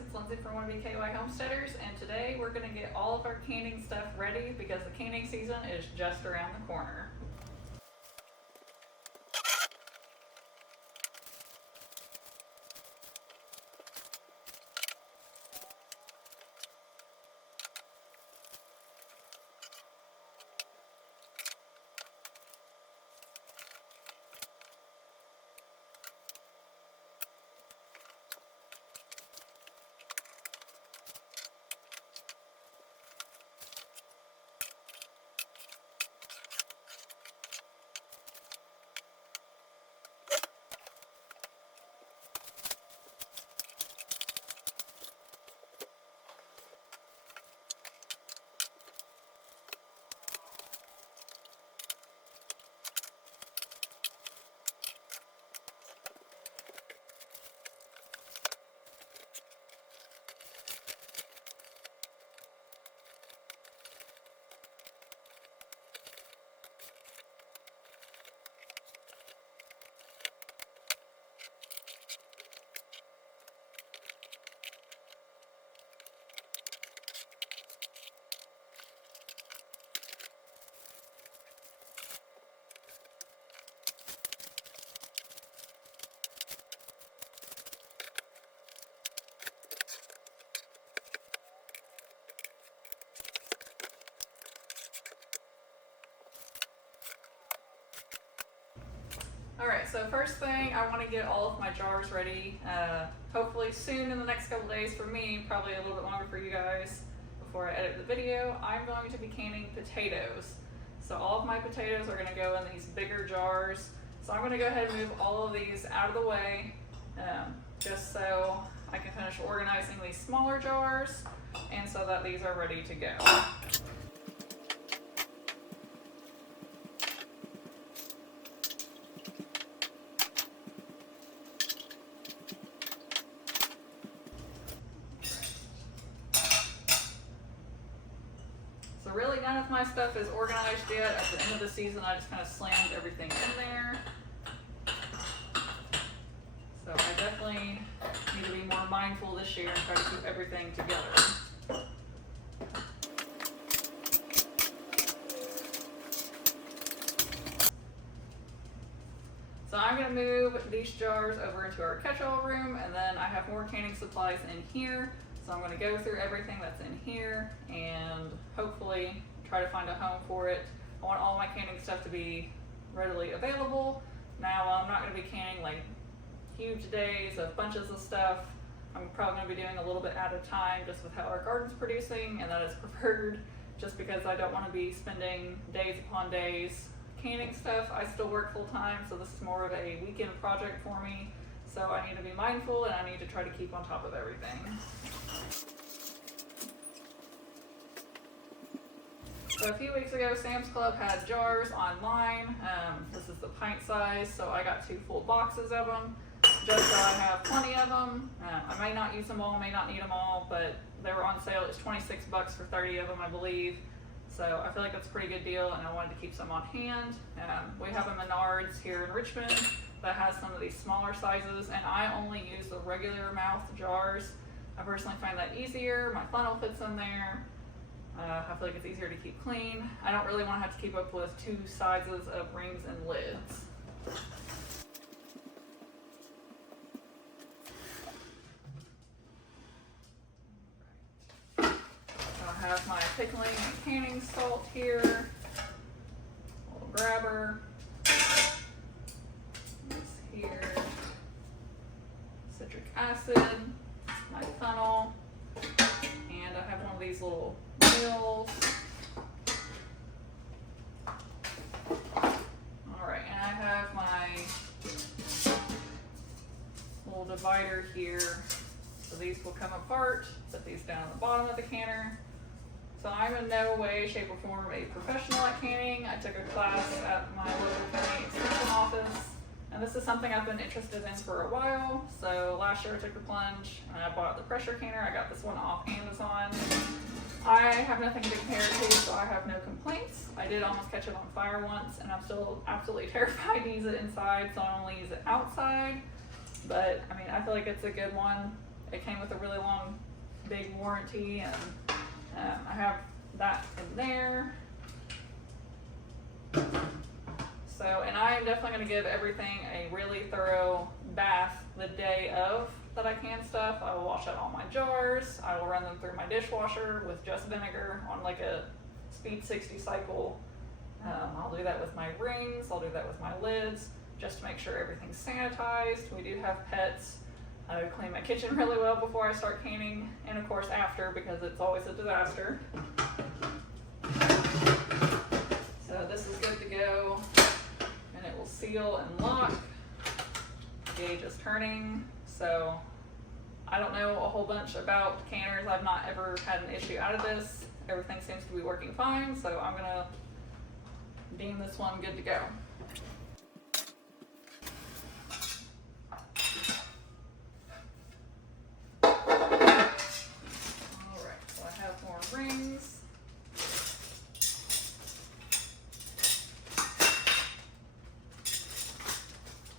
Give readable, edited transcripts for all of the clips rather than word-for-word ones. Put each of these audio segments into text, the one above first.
it's Lindsay from Wannabe KY Homesteaders, and today we're going to get all of our canning stuff ready because the canning season is just around the corner. Alright, so first thing, I want to get all of my jars ready. Hopefully soon in the next couple days for me, probably a little bit longer for you guys before I edit the video. I'm going to be canning potatoes. So all of my potatoes are going to go in these bigger jars. So I'm going to go ahead and move all of these out of the way just so I can finish organizing these smaller jars and so that these are ready to go. So really none of my stuff is organized yet. At the end of the season, I just kind of slammed everything in there. So I definitely need to be more mindful this year and try to keep everything together. So I'm going to move these jars over into our catch-all room, and then I have more canning supplies in here. So I'm going to go through everything that's in here and hopefully try to find a home for it. I want all my canning stuff to be readily available. Now I'm not going to be canning like huge days of bunches of stuff. I'm probably going to be doing a little bit at a time just with how our garden's producing, and that is preferred just because I don't want to be spending days upon days canning stuff. I still work full time, so this is more of a weekend project for me. So I need to be mindful and I need to try to keep on top of everything. So a few weeks ago, Sam's Club had jars online. This is the pint size, so I got 2 full boxes of them, just so I have plenty of them. I may not use them all, may not need them all, but they were on sale. It's 26 bucks for 30 of them, I believe. So I feel like that's a pretty good deal, and I wanted to keep some on hand. We have a Menards here in Richmond that has some of these smaller sizes, and I only use the regular mouth jars. I personally find that easier. My funnel fits in there. I feel like it's easier to keep clean. I don't really want to have to keep up with 2 sizes of rings and lids. I have my pickling and canning salt here, a little grabber, this here, citric acid, my funnel, and I have one of these little wheels. Alright, and I have my little divider here, so these will come apart. Put these down at the bottom of the canner. So I'm in no way, shape, or form a professional at canning. I took a class at my local county extension office, and this is something I've been interested in for a while. So last year I took the plunge and I bought the pressure canner. I got this one off Amazon. I have nothing to compare to, so I have no complaints. I did almost catch it on fire once, and I'm still absolutely terrified to use it inside, so I only use it outside. But I mean, I feel like it's a good one. it came with a really long, big warranty, and I have that in there. So, and I am definitely going to give everything a really thorough bath the day of that I can stuff. I will wash out all my jars. I will run them through my dishwasher with just vinegar on like a speed 60 cycle. I'll do that with my rings. I'll do that with my lids, just to make sure everything's sanitized. We do have pets. I would clean my kitchen really well before I start canning, and of course after, because it's always a disaster. So this is good to go, and it will seal and lock. The gauge is turning, so I don't know a whole bunch about canners. I've not ever had an issue out of this. Everything seems to be working fine, so I'm gonna deem this one good to go. Alright, so I have more rings.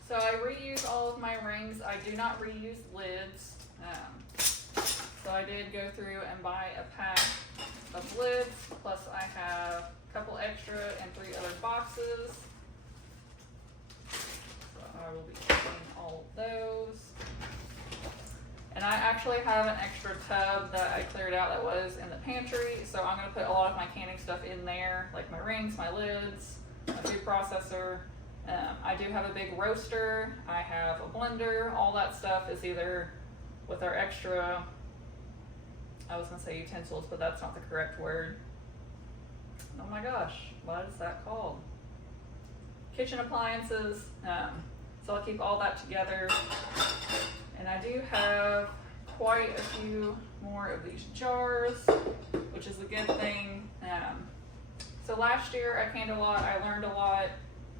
So I reuse all of my rings. I do not reuse lids. So I did go through and buy a pack of lids, plus I have a couple extra and 3 other boxes. So I will be taking all of those. And I actually have an extra tub that I cleared out that was in the pantry, so I'm going to put a lot of my canning stuff in there, like my rings, my lids, my food processor. I do have a big roaster, I have a blender. All that stuff is either with our extra, I was going to say utensils, but that's not the correct word. Oh my gosh, what is that called? Kitchen appliances. So I'll keep all that together. And I do have quite a few more of these jars, which is a good thing. So last year I canned a lot, I learned a lot,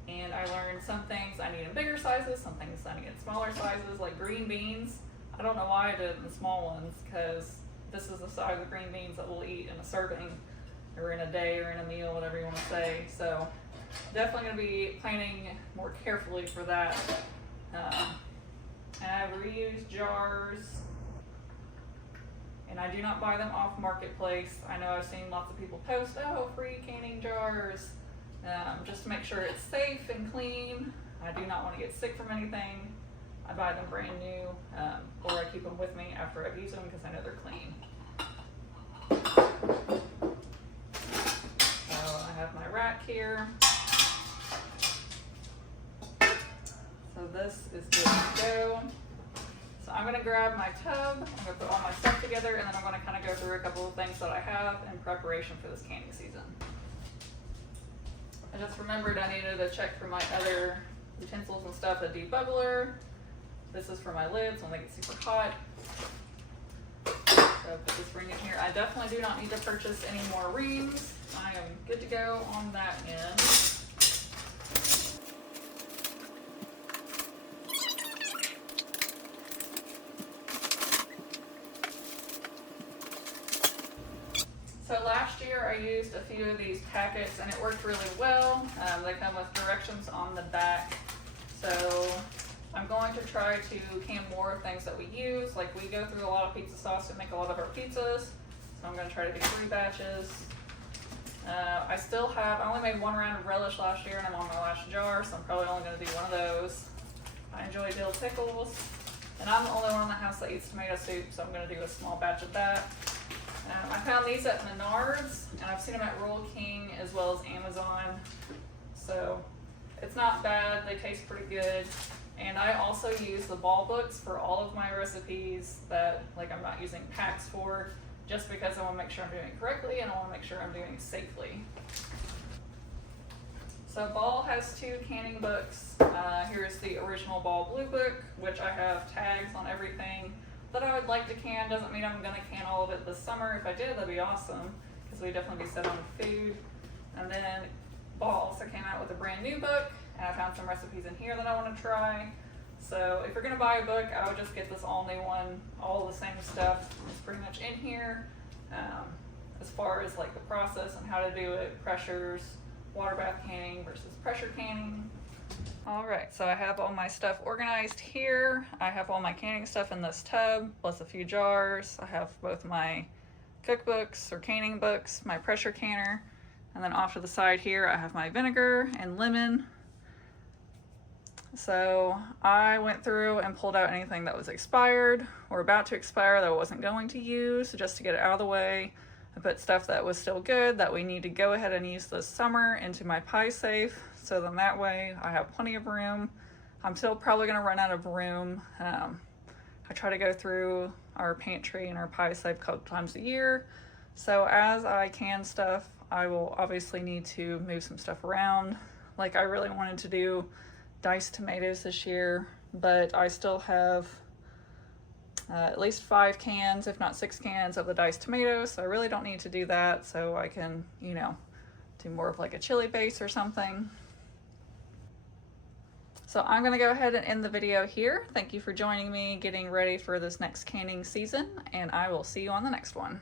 and I learned some things I need in bigger sizes, some things I need in smaller sizes, like green beans. I don't know why I did it in the small ones, because this is the size of green beans that we'll eat in a serving, or in a day, or in a meal, whatever you want to say. So definitely going to be planning more carefully for that. And I have reused jars, and I do not buy them off Marketplace. I know I've seen lots of people post, oh, free canning jars, just to make sure it's safe and clean. I do not want to get sick from anything. I buy them brand new, or I keep them with me after I've used them because I know they're clean. So I have my rack here. So this is good to go. So I'm going to grab my tub, I'm going to put all my stuff together, and then I'm going to kind of go through a couple of things that I have in preparation for this canning season. I just remembered I needed to check for my other utensils and stuff, a debuggler. This is for my lids when they get super hot. So put this ring in here. I definitely do not need to purchase any more rings. I am good to go on that end. So last year I used a few of these packets and it worked really well. They come with directions on the back. So I'm going to try to can more of things that we use. Like we go through a lot of pizza sauce to make a lot of our pizzas. So I'm going to try to do 3 batches. I only made 1 round of relish last year and I'm on my last jar, so I'm probably only going to do 1 of those. I enjoy dill pickles. And I'm the only one in the house that eats tomato soup, so I'm going to do a small batch of that. I found these at Menards, and I've seen them at Royal King as well as Amazon. So it's not bad, they taste pretty good. And I also use the ball books for all of my recipes that I'm not using packs for, just because I want to make sure I'm doing it correctly and I want to make sure I'm doing it safely. So Ball has 2 canning books. Here's the original Ball Blue Book, which I have tags on everything that I would like to can. Doesn't mean I'm going to can all of it this summer. If I did, that'd be awesome, because we'd definitely be set on food. And then Ball also came out with a brand new book, and I found some recipes in here that I want to try. So if you're going to buy a book, I would just get this all new one. All the same stuff is pretty much in here, as far as the process and how to do it, pressures, water bath canning versus pressure canning. All right, so I have all my stuff organized here. I have all my canning stuff in this tub, plus a few jars. I have both my cookbooks or canning books, my pressure canner, and then off to the side here I have my vinegar and lemon. So I went through and pulled out anything that was expired or about to expire that I wasn't going to use, just to get it out of the way. I put stuff that was still good that we need to go ahead and use this summer into my pie safe, so then that way I have plenty of room. I'm still probably going to run out of room. I try to go through our pantry and our pie safe a couple times a year, so as I can stuff, I will obviously need to move some stuff around. Like, I really wanted to do diced tomatoes this year, but I still have at least 5 cans, if not 6 cans of the diced tomatoes, so I really don't need to do that, so I can, you know, do more of like a chili base or something. So I'm gonna go ahead and end the video here. Thank you for joining me getting ready for this next canning season, and I will see you on the next one.